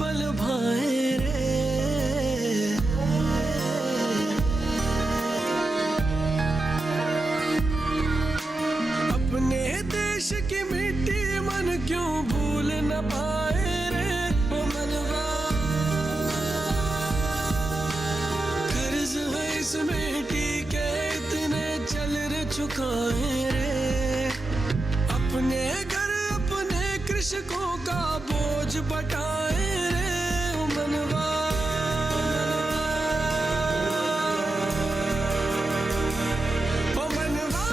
पल भाए रे। अपने देश की मिट्टी मन क्यों भूल न पाए रे। ओ मनवा कर्ज है इस मिट्टी के इतने चल रे चुकाए रे। अपने घर अपने कृषकों का बोझ बटाए रे। ओ मनवा ओ मनवा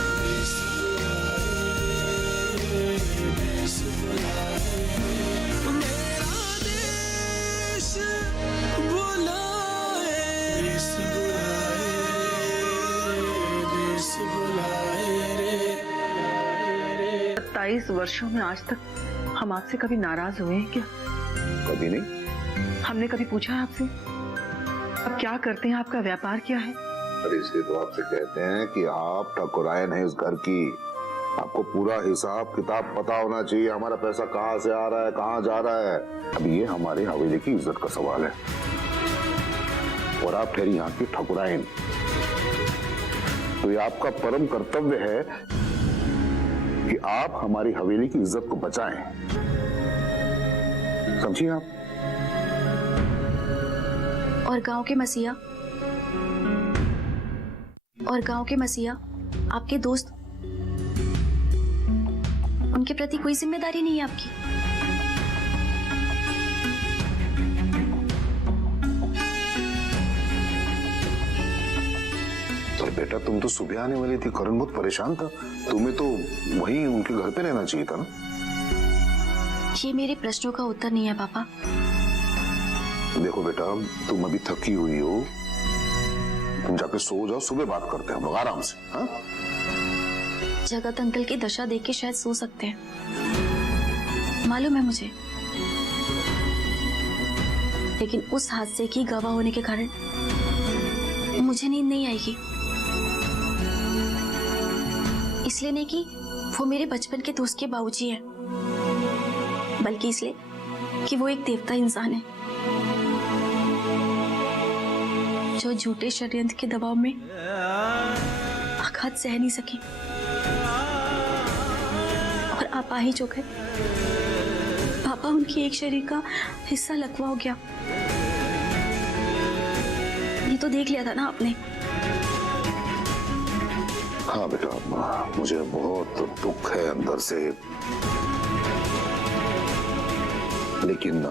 मेरा देश बुलाए, देश बुलाए रे। 27 वर्षों में आज तक हम आपसे कभी नाराज हुए हैं क्या? कभी नहीं। हमने कभी पूछा है आपसे आप क्या करते हैं, आपका व्यापार क्या है? अरे इसलिए तो आपसे कहते हैं कि आप ठाकुरायन है इस घर की, आपको पूरा हिसाब किताब पता होना चाहिए। हमारा पैसा कहाँ से आ रहा है, कहाँ जा रहा है। अब ये हमारे हवेली की इज्जत का सवाल है और आप ठहरी यहाँ की ठाकुरायन, तो ये आपका परम कर्तव्य है कि आप हमारी हवेली की इज्जत को बचाएं। समझिए आप। और गांव के मसीहा आपके दोस्त, उनके प्रति कोई जिम्मेदारी नहीं है आपकी? तो बेटा तुम तो सुबह आने वाली थी, करण बहुत परेशान था, तुम्हें तो वहीं उनके घर पे रहना चाहिए था ना। ये मेरे प्रश्नों का उत्तर नहीं है पापा। देखो बेटा तुम अभी थकी हुई हो, तुम जाके सो जाओ, सुबह बात करते हैं हम लोग आराम से। हाँ जगत अंकल की दशा देख के शायद सो सकते हैं, मालूम है मुझे, लेकिन उस हादसे की गवाह होने के कारण मुझे नींद नहीं आएगी। इसलिए नहीं कि वो मेरे बचपन के दोस्त के बाबूजी हैं, बल्कि इसलिए कि वो एक देवता इंसान है जो झूठे षड्यंत्र के दबाव में आघात सह नहीं सके और अपाहिज हो गए। पापा उनकी एक शरीर का हिस्सा लकवा हो गया, ये तो देख लिया था ना आपने। हाँ बेटा मुझे बहुत दुख है अंदर से, लेकिन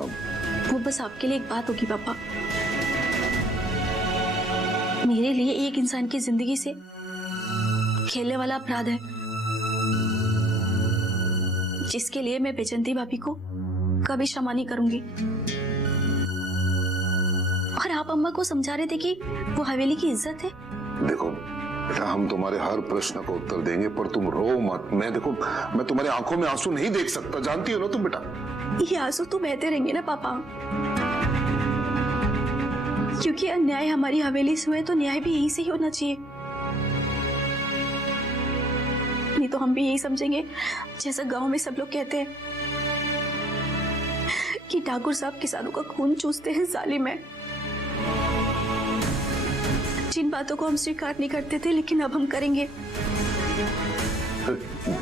वो बस आपके लिए एक बात होगी पापा, मेरे लिए एक इंसान की जिंदगी से खेलने वाला अपराध है जिसके लिए मैं बेचंती भाभी को कभी क्षमा नहीं करूंगी। और आप अम्मा को समझा रहे थे कि वो हवेली की इज्जत है। देखो बेटा हम तुम्हारे हर प्रश्न का उत्तर देंगे, पर तुम रो मत। मैं तुम्हारी आंखों में आंसू नहीं देख सकता, जानती हो ना तुम बेटा। ये आंसू तो बहते रहेंगे ना पापा, क्योंकि अन्याय हमारी हवेली से हुए तो न्याय भी यहीं से ही होना चाहिए। नहीं तो हम भी यही समझेंगे जैसा गांव में सब लोग कहते हैं कि ठाकुर साहब किसानों का खून चूसते हैं, जालिम है। जिन बातों को हम स्वीकार नहीं करते थे लेकिन अब हम करेंगे।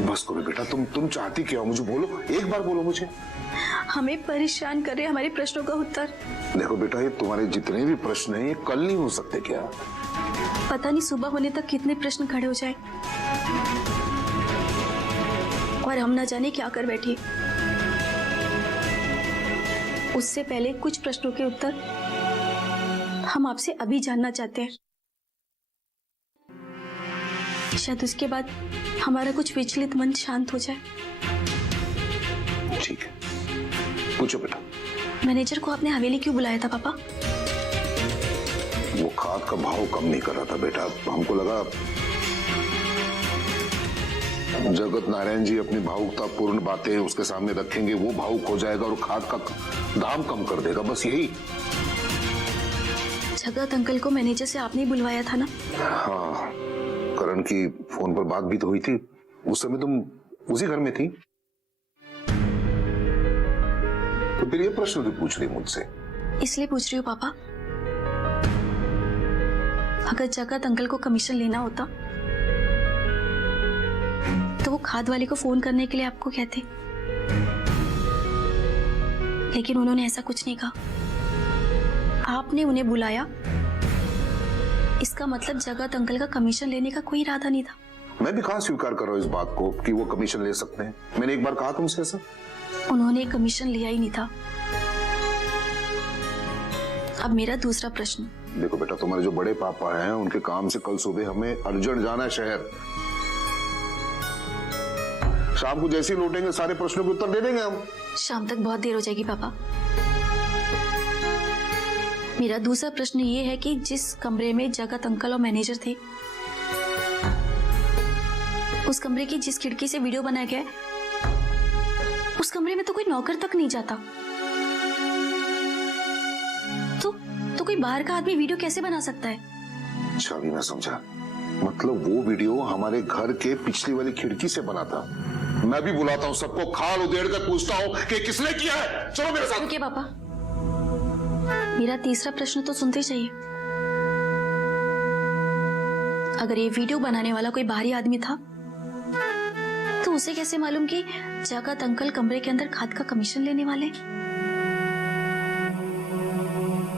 बस करो बेटा, तुम चाहती क्या हो, मुझे बोलो, एक बार बोलो मुझे। हमें परेशान कर रहे हमारे प्रश्नों का उत्तर। देखो बेटा ये तुम्हारे जितने भी प्रश्न हैं ये कल नहीं हो सकते क्या? पता नहीं सुबह होने तक कितने प्रश्न खड़े हो जाए और हम ना जाने क्या कर बैठे। उससे पहले कुछ प्रश्नों के उत्तर हम आपसे अभी जानना चाहते हैं। शायद उसके बाद हमारा कुछ विचलित मन शांत हो जाए। ठीक है, पूछो बेटा। मैनेजर को आपने हवेली क्यों बुलाया था पापा? वो खाद का भाव कम नहीं कर रहा था बेटा, हमको लगा जगत नारायण जी अपनी भावुकता पूर्ण बातें उसके सामने रखेंगे, वो भावुक हो जाएगा और खाद का दाम कम कर देगा, बस यही। जगत अंकल को मैनेजर से आपने ही बुलवाया था ना? हाँ, करण की फोन पर बात भी तो हुई थी, उस समय तुम उसी घर में थी। तो फिर ये प्रश्न क्यों पूछ रही मुझसे? इसलिए पूछ रही हूँ पापा, अगर जगत अंकल को कमीशन लेना होता तो वो खाद वाले को फोन करने के लिए आपको कहते, लेकिन उन्होंने ऐसा कुछ नहीं कहा। आपने उन्हें बुलाया, इसका मतलब जगत अंकल का कमीशन लेने का कोई इरादा नहीं था। मैं भी कहां स्वीकार कर रहा हूं इस बात को कि वो कमीशन ले सकते हैं। मैंने एक बार कहा तुमसे ऐसा? उन्होंने कमीशन लिया ही नहीं था। अब मेरा दूसरा प्रश्न। देखो बेटा, तुम्हारे जो बड़े पापा हैं उनके काम से कल सुबह हमें अर्जेंट जाना है शहर। शाम को जैसे ही लौटेंगे सारे प्रश्नों के उत्तर दे देंगे हम। शाम तक बहुत देर हो जाएगी पापा। मेरा दूसरा प्रश्न ये है कि जिस कमरे में जगत अंकल और मैनेजर थे, उस कमरे की जिस खिड़की से वीडियो बनाया गया है, उस कमरे में तो कोई नौकर तक नहीं जाता। तो कोई बाहर का आदमी वीडियो कैसे बना सकता है? अच्छा, अभी मैं समझा। मतलब वो वीडियो हमारे घर के पिछली वाली खिड़की से बना था। मैं भी बुलाता हूँ सबको, खाल उधेड़ कर पूछता हूँ कि किसने किया है। चलो मेरे साथ। रुकिए पापा, मेरा तीसरा प्रश्न तो सुनते चाहिए। अगर ये वीडियो बनाने वाला कोई बाहरी आदमी था, तो उसे कैसे मालूम कि जगत अंकल कमरे के अंदर खाद का कमीशन लेने वाले?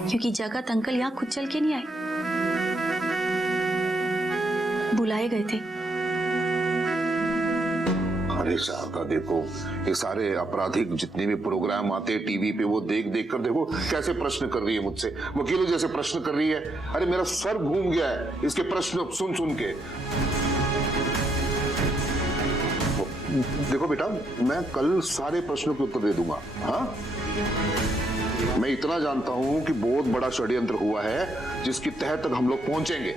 क्योंकि जगत अंकल यहाँ खुद चल के नहीं आए, बुलाए गए थे। अरे शारदा, देखो ये सारे आपराधिक जितने भी प्रोग्राम आते हैं टीवी पे, वो देख देख कर देखो कैसे प्रश्न कर रही है मुझसे, वकीलों जैसे प्रश्न कर रही है। अरे मेरा सर घूम गया है इसके प्रश्न सुन सुन के। देखो बेटा, मैं कल सारे प्रश्नों के उत्तर दे दूंगा। हाँ, मैं इतना जानता हूं कि बहुत बड़ा षड्यंत्र हुआ है जिसकी तह तक हम लोग पहुंचेंगे।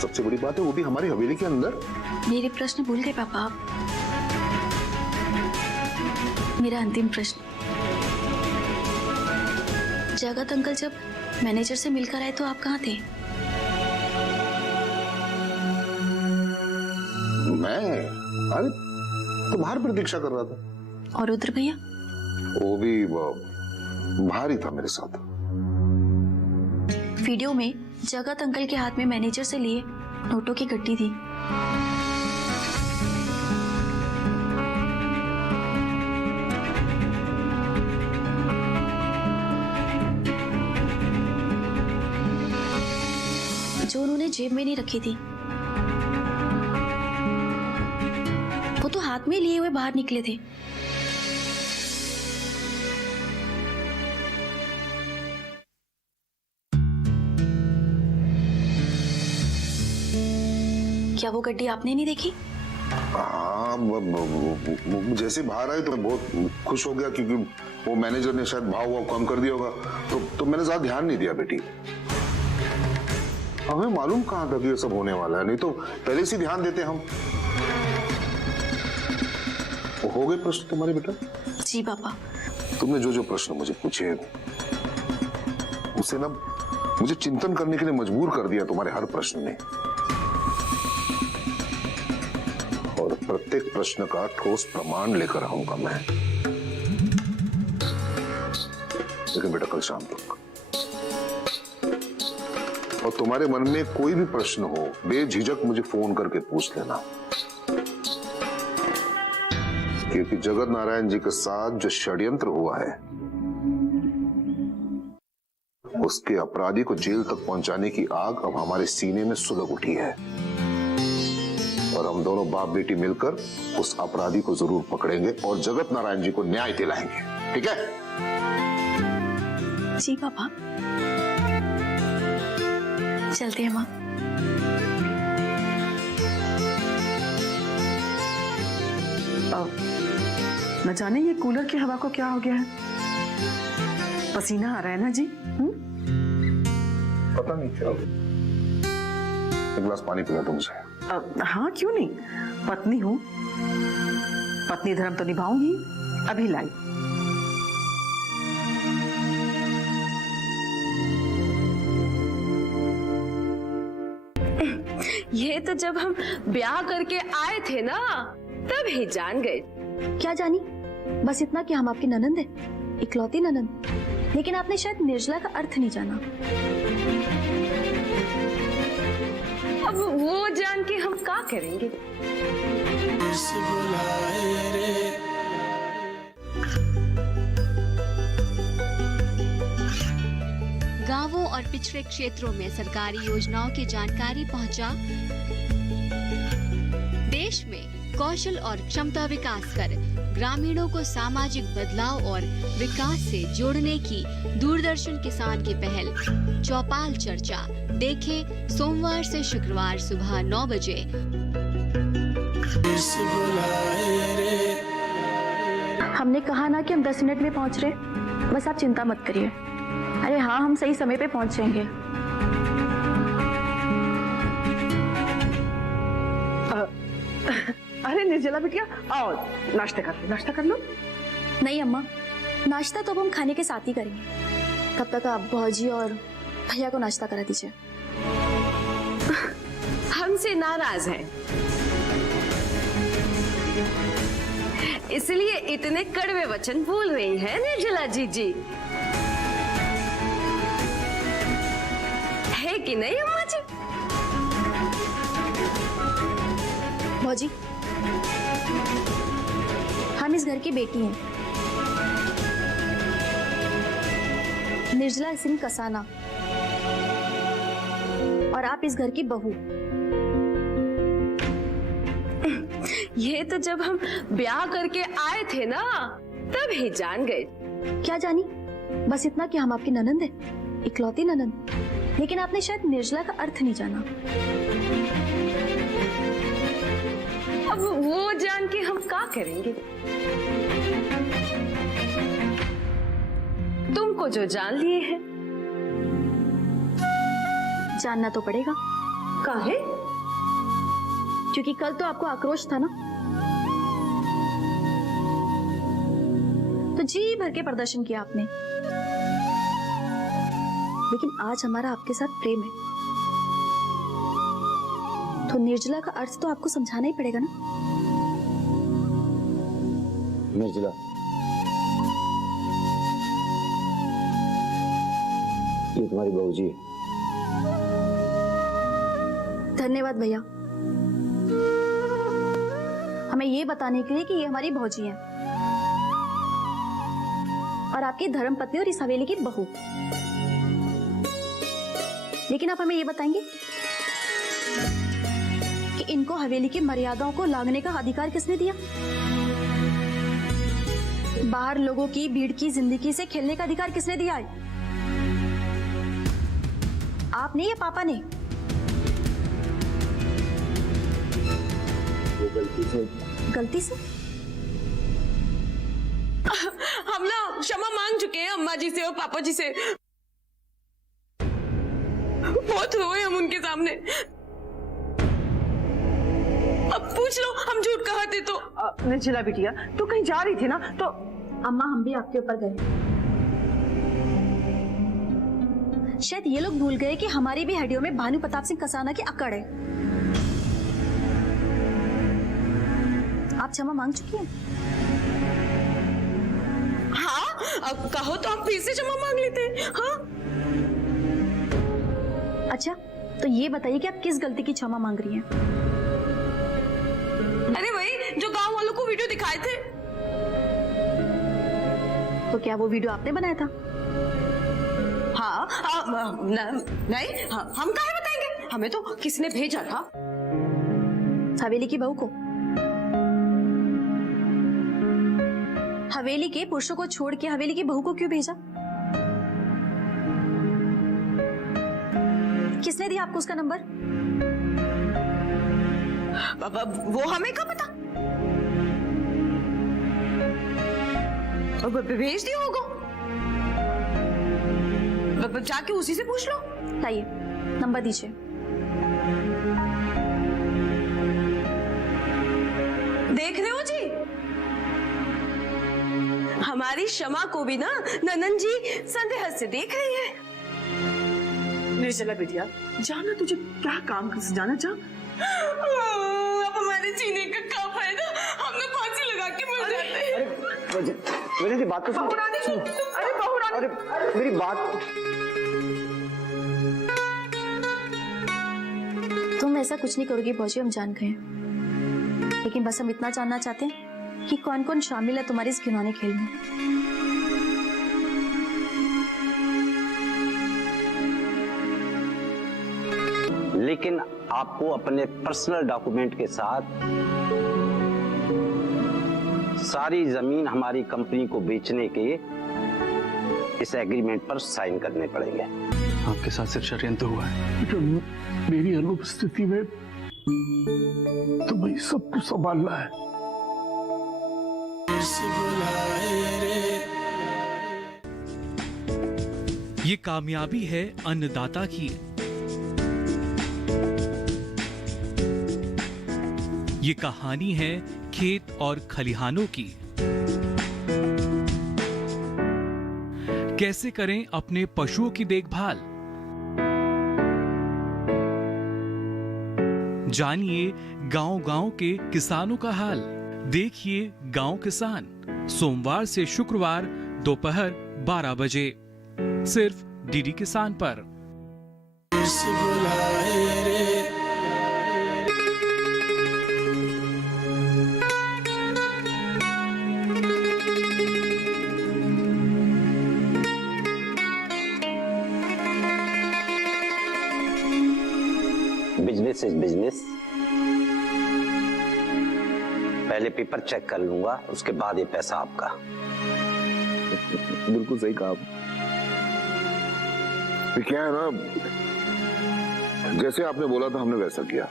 सबसे बड़ी बात है वो भी हमारी हवेली के अंदर। मेरे प्रश्न भूल गए पापा आप? मेरा अंतिम प्रश्न, जगत अंकल जब मैनेजर से मिलकर आए तो आप कहाँ थे? मैं अरे तो बाहर प्रतीक्षा कर रहा था। और रुद्र भैया? वो भी बाहर ही था मेरे साथ। वीडियो में जगत अंकल के हाथ में मैनेजर से लिए नोटों की गड्डी थी। जो उन्होंने जेब में नहीं रखी थी, वो तो हाथ में लिए हुए बाहर निकले थे। क्या वो गड्डी आपने नहीं देखी? हाँ, जैसे बाहर आए तो मैं बहुत खुश हो गया क्योंकि वो मैनेजर ने शायद भाव वाव कम कर दिया होगा, तो मैंने ज्यादा ध्यान नहीं दिया बेटी। हमें मालूम कहाँ था कि ये सब होने वाला है, नहीं तो पहले से ध्यान देते हम। हो गए प्रश्न तुम्हारे बेटा? जी पापा। तुमने जो जो प्रश्न मुझे पूछे उसे ना मुझे चिंतन करने के लिए मजबूर कर दिया तुम्हारे हर प्रश्न ने, और प्रत्येक प्रश्न का ठोस प्रमाण लेकर आऊंगा मैं। लेकिन बेटा कल शाम तक, और तुम्हारे मन में कोई भी प्रश्न हो बेझिझक मुझे फोन करके पूछ लेना, क्योंकि जगत नारायण जी के साथ जो षड्यंत्र हुआ है उसके अपराधी को जेल तक पहुंचाने की आग अब हमारे सीने में सुलग उठी है, और हम दोनों बाप बेटी मिलकर उस अपराधी को जरूर पकड़ेंगे और जगत नारायण जी को न्याय दिलाएंगे। ठीक है? जी पापा, चलते हैं माँ। न जाने ये कूलर की हवा को क्या हो गया है, पसीना आ रहा है ना जी? पता नहीं क्या। एक गिलास पानी पिला तुमसे। हाँ क्यों नहीं, पत्नी हूँ, पत्नी धर्म तो निभाऊंगी। अभी लाई। ये तो जब हम ब्याह करके आए थे ना, तब ही जान गए। क्या जानी? बस इतना कि हम आपकी ननंद है, इकलौती ननंद। लेकिन आपने शायद निर्जला का अर्थ नहीं जाना। अब वो जान के हम क्या करेंगे? इस बुलाए रे गांवों और पिछड़े क्षेत्रों में सरकारी योजनाओं की जानकारी पहुंचा। देश में कौशल और क्षमता विकास कर ग्रामीणों को सामाजिक बदलाव और विकास से जोड़ने की दूरदर्शन किसान की पहल चौपाल चर्चा देखें सोमवार से शुक्रवार सुबह 9 बजे। इस बुलाए रे। हमने कहा ना कि हम 10 मिनट में पहुंच रहे, बस आप चिंता मत करिए। अरे हाँ, हम सही समय पे पहुंचेंगे। अरे निर्जला बिटिया, आओ नाश्ता कर लो। नहीं अम्मा, नाश्ता तो अब हम खाने के साथ ही करेंगे। तब तक आप भौजी और भैया को नाश्ता करा दीजिए। हमसे नाराज हैं, इसलिए इतने कड़वे वचन बोल रही हैं निर्जला जी। है कि नहीं अम्मा जी? भौजी, हम इस घर की बेटी हैं। निर्जला सिंह कसाना और आप इस घर की बहू। ये तो जब हम ब्याह करके आए थे ना, तब ही जान गए। क्या जानी? बस इतना कि हम आपकी ननंद है, इकलौती ननंद। लेकिन आपने शायद निर्जला का अर्थ नहीं जाना। अब वो जान के हम क्या करेंगे? तुमको जो जान लिए हैं। जानना तो पड़ेगा। काहे? क्योंकि कल तो आपको आक्रोश था ना, तो जी भर के प्रदर्शन किया आपने। लेकिन आज हमारा आपके साथ प्रेम है, तो निर्जला का अर्थ तो आपको समझाना ही पड़ेगा ना। निर्जला, ये तुम्हारी बहू जी। धन्यवाद भैया, हमें ये बताने के लिए कि ये हमारी भौजी है और आपकी धर्मपत्नी और इस हवेली की बहू। लेकिन आप हमें ये बताएंगे कि इनको हवेली की मर्यादाओं को लांघने का अधिकार किसने दिया? बाहर लोगों की भीड़ की जिंदगी से खेलने का अधिकार किसने दिया है? आपने या पापा ने? वो गलती से हम ना क्षमा मांग चुके हैं अम्मा जी से और पापा जी से। बहुत रोए हम उनके सामने। अब पूछ लो हम झूठ कहा थे तो। निर्जला बिटिया, तू कहीं जा रही थी ना, तो अम्मा हम भी आपके ऊपर गए। शायद ये लोग भूल गए कि हमारी भी हड्डियों में भानु प्रताप सिंह कसाना की अकड़ है। आप क्षमा मांग चुकी हैं? हाँ, अब कहो तो आप फिर से क्षमा मांग लेते। हाँ, अच्छा, तो ये बताइए कि आप किस गलती की क्षमा मांग रही हैं? अरे वही जो गांव वालों को वीडियो दिखाए थे। तो क्या वो वीडियो आपने बनाया था? हाँ, नहीं, हाँ, हम काहे बताएंगे? हमें तो किसने भेजा था। हवेली की बहू को? हवेली के पुरुषों को छोड़ के हवेली की बहू को क्यों भेजा? किसने दिया आपको उसका नंबर? वो हमें क्या पता? भेज दिया होगा, जाके उसी से पूछ लो। लाइए, नंबर दीजिए। देख रहे हो जी, हमारी क्षमा को भी ना ननन जी संदेह से देख रही है। निर्जला बिटिया, जाना, तुझे क्या काम कर जाना, जा। अब हमारे जीने का क्या फायदा? हमने फांसी लगा जाके मिल जाते हैं। मेरी बात तो सुनो। बहू रानी, अरे बहू रानी, अरे मेरी बात। तुम ऐसा कुछ नहीं करोगी भौजी, हम जान गए, लेकिन बस हम इतना जानना चाहते हैं कि कौन कौन शामिल है तुम्हारे इस घिनौने खेल में। लेकिन आपको अपने पर्सनल डॉक्यूमेंट के साथ सारी जमीन हमारी कंपनी को बेचने के इस एग्रीमेंट पर साइन करने पड़ेंगे। आपके साथ सिर्फ षड्यंत्र हुआ है। तो मेरी अनुपस्थिति में तुम्हें सब कुछ संभालना है। ये कामयाबी है अन्नदाता की। ये कहानी है खेत और खलिहानों की। कैसे करें अपने पशुओं की देखभाल, जानिए गांव-गांव के किसानों का हाल। देखिए गांव किसान, सोमवार से शुक्रवार दोपहर 12 बजे सिर्फ डीडी किसान पर। Business is business. पहले पेपर चेक कर लूंगा, उसके बाद ये पैसा आपका। बिल्कुल सही कहा। क्या है ना, जैसे आपने बोला था हमने वैसा किया।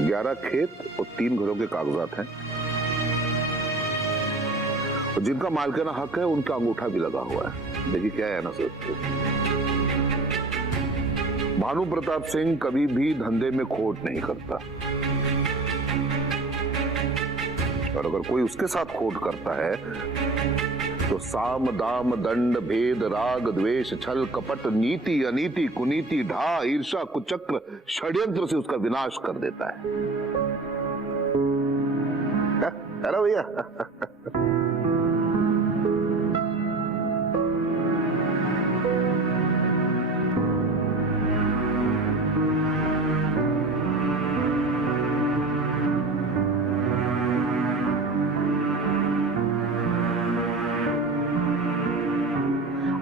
11 खेत और 3 घरों के कागजात हैं, और जिनका मालिकाना हक है उनका अंगूठा भी लगा हुआ है। देखिए क्या है ना सर, भानु प्रताप सिंह कभी भी धंधे में खोट नहीं करता, और अगर कोई उसके साथ खोट करता है तो साम दाम दंड भेद राग द्वेष छल कपट नीति अनीति कुनीति ढा ईर्षा कुचक्र षड्यंत्र से उसका विनाश कर देता है। अरे भैया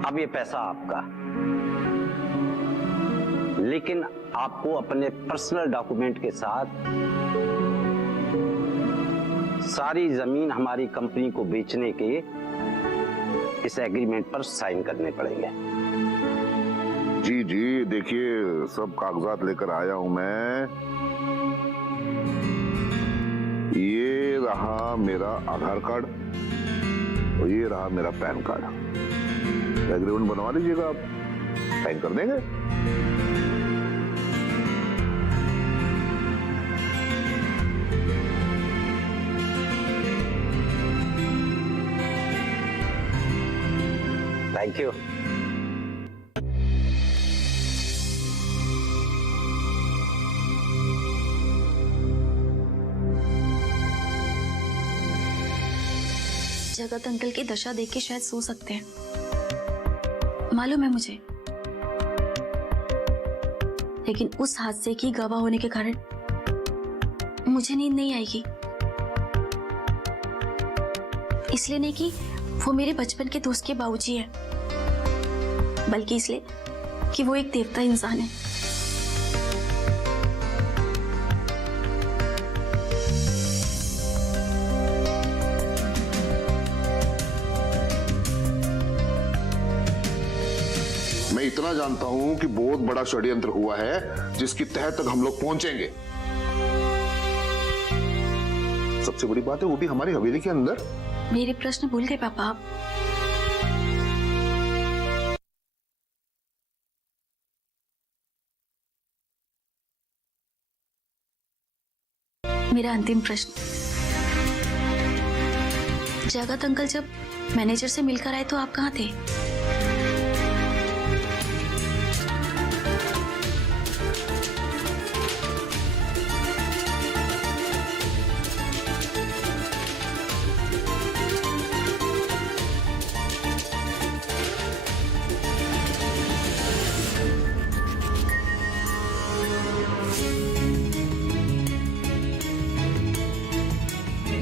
अब ये पैसा आपका, लेकिन आपको अपने पर्सनल डॉक्यूमेंट के साथ सारी जमीन हमारी कंपनी को बेचने के इस एग्रीमेंट पर साइन करने पड़ेंगे। जी जी, देखिए सब कागजात लेकर आया हूं मैं। ये रहा मेरा आधार कार्ड और ये रहा मेरा पैन कार्ड। एग्रीमेंट बनवा लीजिएगा, आप साइन कर देंगे। Thank you. जगत अंकल की दशा देख के शायद सो सकते हैं, मालूम है मुझे, लेकिन उस हादसे की गवाह होने के कारण मुझे नींद नहीं आएगी। इसलिए नहीं कि वो मेरे बचपन के दोस्त के बाबूजी हैं, बल्कि इसलिए कि वो एक देवता इंसान है। मैं इतना जानता हूं कि बहुत बड़ा षड्यंत्र हुआ है जिसकी तह तक हम लोग पहुंचेंगे। सबसे बड़ी बात है वो भी हमारी हवेली के अंदर। मेरे प्रश्न भूल गए पापा आप? मेरा अंतिम प्रश्न, जगत अंकल जब मैनेजर से मिलकर आए तो आप कहाँ थे?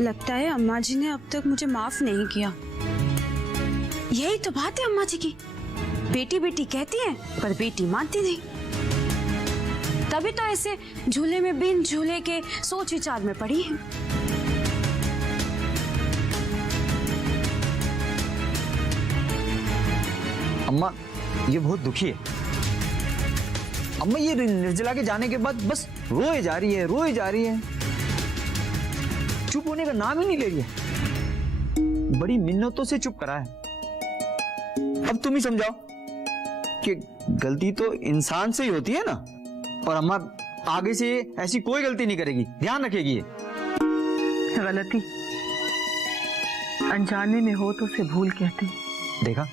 लगता है अम्मा जी ने अब तक मुझे माफ नहीं किया। यही तो बात है अम्मा जी की, बेटी बेटी कहती है पर बेटी मानती नहीं। तभी तो ऐसे झूले में बिन झूले के सोच विचार में पड़ी है। अम्मा ये बहुत दुखी है। अम्मा ये निर्जला के जाने के बाद बस रोए जा रही है, रोए जा रही है, चुप होने का नाम ही नहीं ले रही है। बड़ी मिन्नतों से चुप करा है। अब तुम ही समझाओ कि गलती तो इंसान से ही होती है ना, और अम्मा आगे से ऐसी कोई गलती नहीं करेगी, ध्यान रखेगी। गलती अनजाने में हो तो उसे भूल कहते। देखा,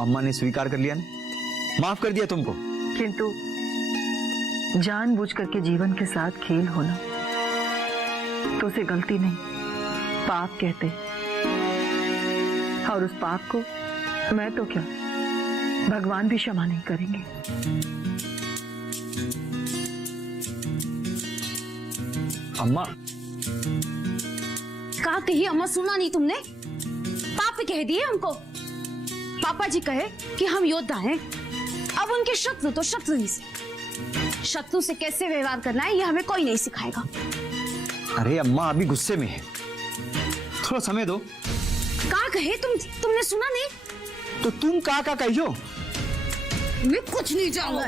अम्मा ने स्वीकार कर लिया ना, माफ कर दिया तुमको। किंतु जानबूझ करके जीवन के साथ खेल होना तो उसे गलती नहीं, पाप कहते। और उस पाप को मैं तो क्या, भगवान भी क्षमा नहीं करेंगे। अम्मा कहा कही अम्मा, सुना नहीं तुमने? पापा कह दिए हमको। पापा जी कहे कि हम योद्धा हैं, अब उनके शत्रु तो शत्रु ही से। शत्रु से कैसे व्यवहार करना है ये हमें कोई नहीं सिखाएगा। अरे अम्मा अभी गुस्से में है, थोड़ा समय दो। कहा कहे तुमने सुना नहीं? तो तुम का कहियो। मैं कुछ नहीं जानूंगा।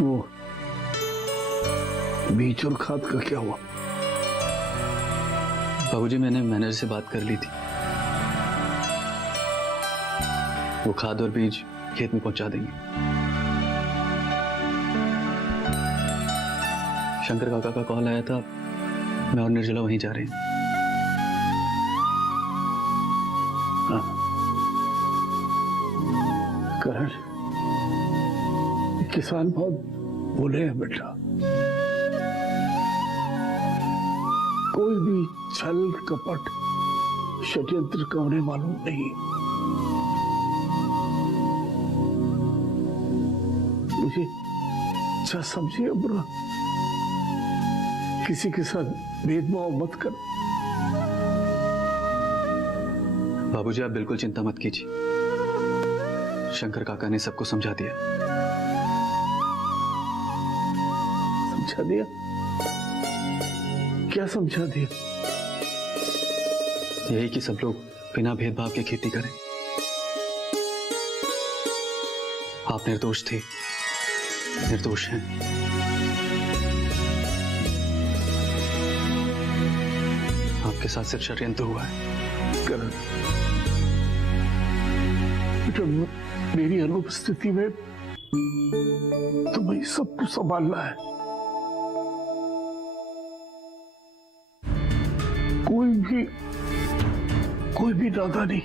वो बीज और खाद का क्या हुआ? बाबूजी, मैंने मैनेजर से बात कर ली थी, वो खाद और बीज खेत में पहुंचा देंगे। शंकर काका का कॉल आया था, मैं और निर्जला वहीं जा रहे हैं। करण, किसान बहुत बोले हैं बेटा, कोई भी छल कपट षड्यंत्र का उन्हें मालूम नहीं। मुझे अच्छा समझिए बुरा, किसी के साथ भेदभाव मत कर। बाबूजी, आप बिल्कुल चिंता मत कीजिए, शंकर काका ने सबको समझा दिया। समझा दिया? क्या समझा दिया? यही कि सब लोग बिना भेदभाव के खेती करें। आप निर्दोष थे, निर्दोष हैं। आपके साथ सिर्फ षड्यंत्र हुआ है। करण, जब मेरी अनुपस्थिति में तुम्हें सब कुछ संभालना है। कोई भी नादानी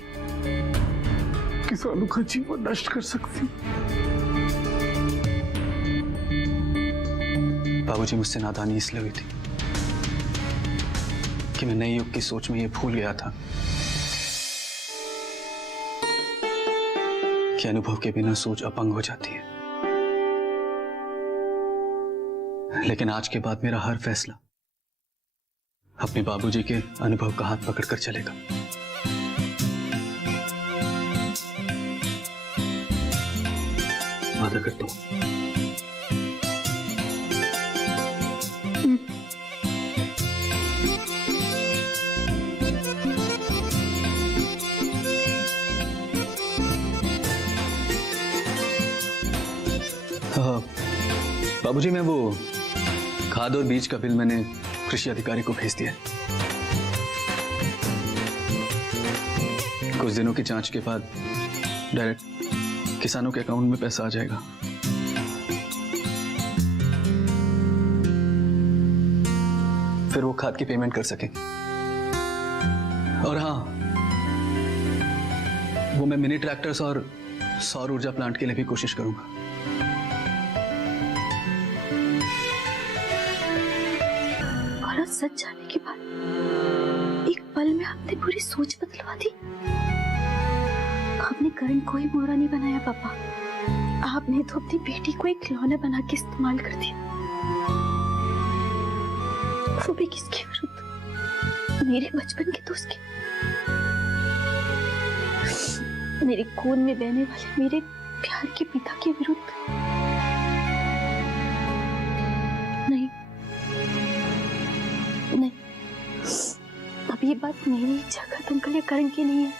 किसानों का जीवन नष्ट कर सकती। बाबूजी, मुझसे नादानी इसलिए हुई थी कि मैं नए युग की सोच में ये भूल गया था कि अनुभव के बिना सोच अपंग हो जाती है। लेकिन आज के बाद मेरा हर फैसला अपने बाबूजी के अनुभव का हाथ पकड़कर चलेगा। वादा करता हूं। बाबूजी, मैं वो खाद और बीज का बिल मैंने कृषि अधिकारी को भेज दिया। कुछ दिनों की जांच के बाद डायरेक्ट किसानों के अकाउंट में पैसा आ जाएगा। फिर वो खाद की पेमेंट कर सकेंगे। और हाँ, मैं मिनी ट्रैक्टर्स और सौर ऊर्जा प्लांट के लिए भी कोशिश करूंगा। और आज सच जाने के बाद एक पल में आपने पूरी सोच बदलवा दी। आपने करण को ही मोहरा नहीं बनाया पापा, आपने तो अपनी बेटी को एक खिलौना बना के इस्तेमाल कर दिया, वो भी किसके विरुद्ध? मेरे बचपन के दोस्त के, मेरे खून में बहने वाले मेरे प्यार के पिता के विरुद्ध। नहीं नहीं, अब ये बात मेरी जगत अंकल या करण की नहीं है।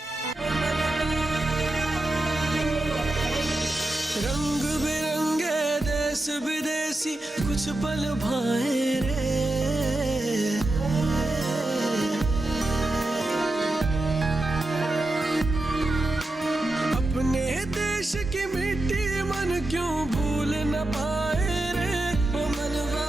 रंग बिरंगे देश विदेशी कुछ पल भाए रे, अपने देश की मिट्टी मन क्यों भूल न पाए रे, ओ मनवा